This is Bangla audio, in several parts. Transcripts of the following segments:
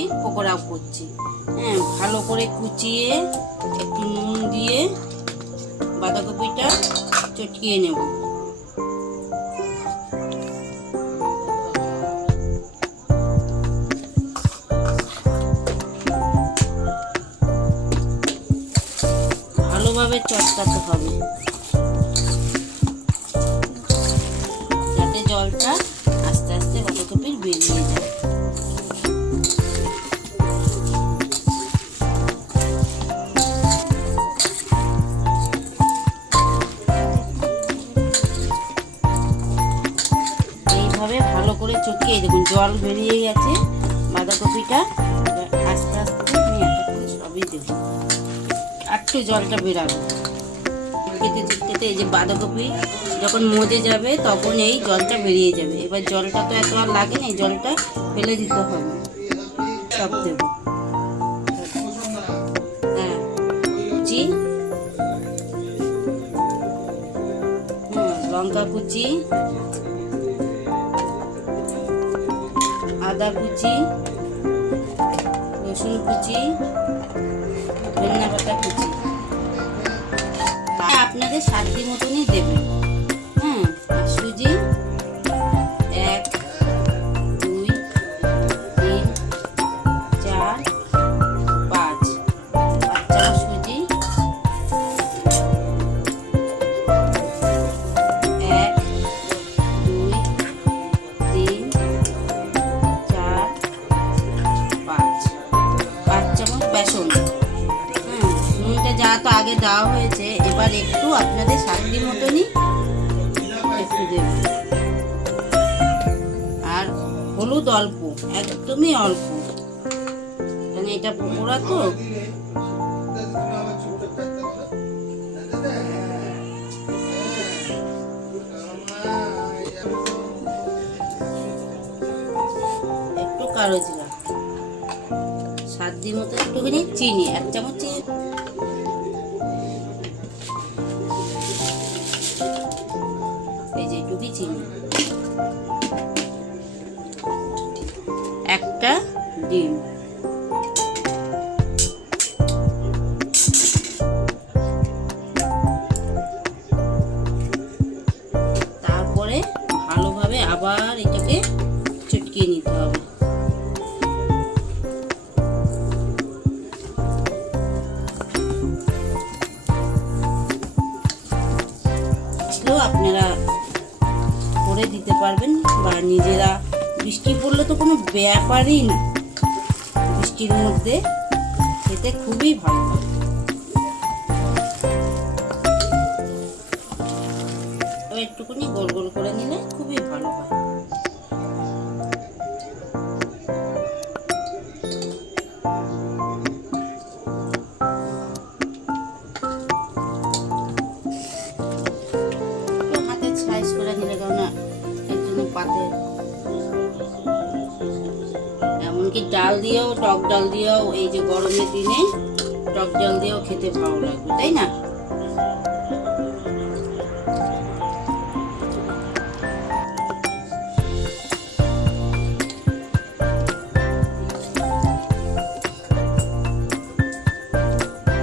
বাঁধাকপির পকোড়া করছি। হ্যাঁ, ভালো করে কুচিয়ে একটু নুন দিয়ে বাঁধাকপিটা চটকিয়ে নেব। ভালোভাবে চটকাতে হবে যাতে জলটা আস্তে আস্তে বাঁধাকপির বেরিয়ে যায়। এইভাবে ভালো করে চটকিয়ে দেখুন জল বেরিয়ে গেছে। বাঁধাকপিটা আস্তে আস্তে আমি সবই দেব, একটু জলটা বেরাবে। চটকেতে এই যে বাঁধাকপি যখন মজে যাবে তখন এই জলটা বেরিয়ে যাবে। এবার জলটা তো এত আর লাগে না, এই জলটা ফেলে দিতে হবে। সব দেব, হ্যাঁ কুচি, লঙ্কা কুচি, আদা কুচি, রসুন কুচি, ধনিয়া পাতা কুচি আপনাদের স্বাদ মতনই দেবেন। হ্যাঁ, আর সুজি 1 2 3 4 5 চামচ সুজি, 1 2 3 4 5 চামচ বেসন। নুনটা যা তো আগে দেওয়া হয়েছে, এবার একটু আপনাদের স্বাদ মতনই একটু দেবেন। আর হলুদ অল্প, একদমই অল্প, কারণ এটা পকোড়া তো। একটু কালো জিরা, স্বাদ মতো একটুখানি চিনি, 1 চামচ চিনি, এই যে একটু চিনি, একটা ডিম। তারপরে ভালোভাবে আবার এটাকে চটকিয়ে নিতে হবে। আপনারা করে দিতে পারবেন বা নিজেরা, বৃষ্টি পড়লে তো কোনো ব্যাপারই না, বৃষ্টির মধ্যে খেতে খুবই ভালো হয়। একটুখানি গোল গোল করে নিলে খুবই ভালো হয়। এমনকি ডাল দিয়েও, টক ডাল দিয়েও, এই যে গরমের দিনে টক ডাল দিয়েও খেতে ভালো লাগবে, তাই না?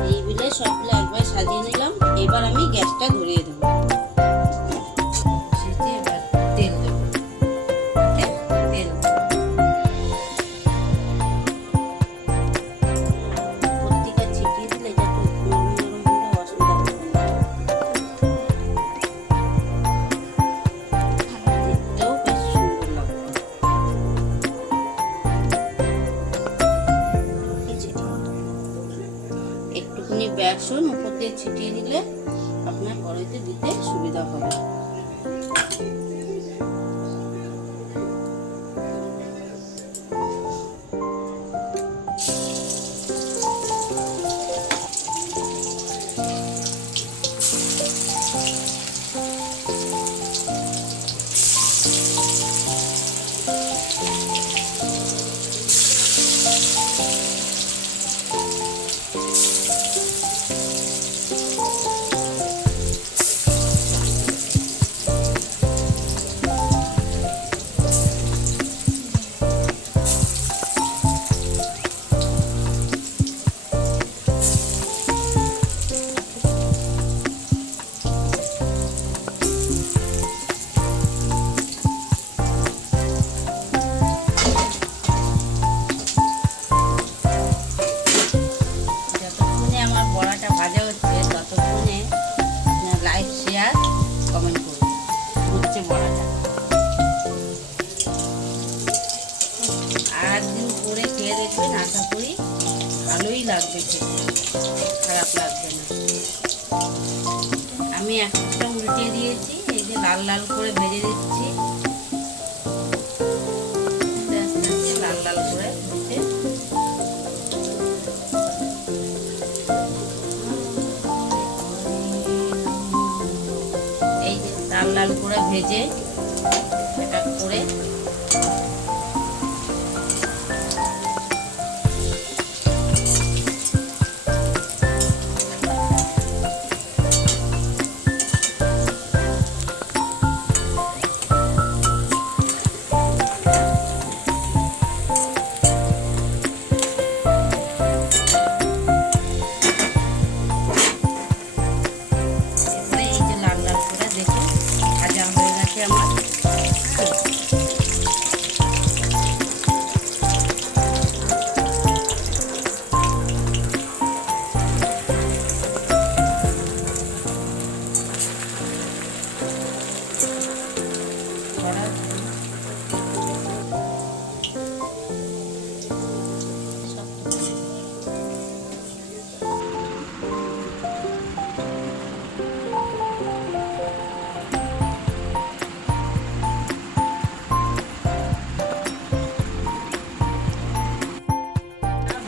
এইগুলো সবগুলো একবার সাজিয়ে নিলাম। এবার আমি গ্যাসটা ধরিয়ে দেবো। বেসন উপর দিয়ে ছিটিয়ে দিলে আপনার কড়াইতে দিতে সুবিধা হবে। দেখবেন, আশা করি ভালোই লাগবে খেতে, খারাপ লাগবে না। আমি একটা উল্টে দিয়েছি, এই যে লাল লাল করে ভেজে দিচ্ছি, আস্তে আস্তে লাল লাল করে ভেজে। এই যে লাল লাল করে ভেজে এটা করে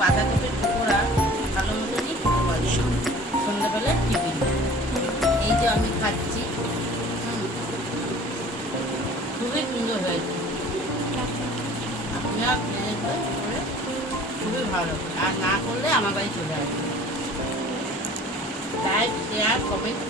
বাঁধাকপির পকোড়া ভালো মতনই খেতে পারি সন্ধ্যাবেলার টিফিন। এই যে আমি খাচ্ছি, খুবই সুন্দর হয়েছে। আপনারা খেয়ে দেখবেন, করে খুবই ভালো, আর না করলে আমার বাড়ি চলে আসবে। Like, share, comment.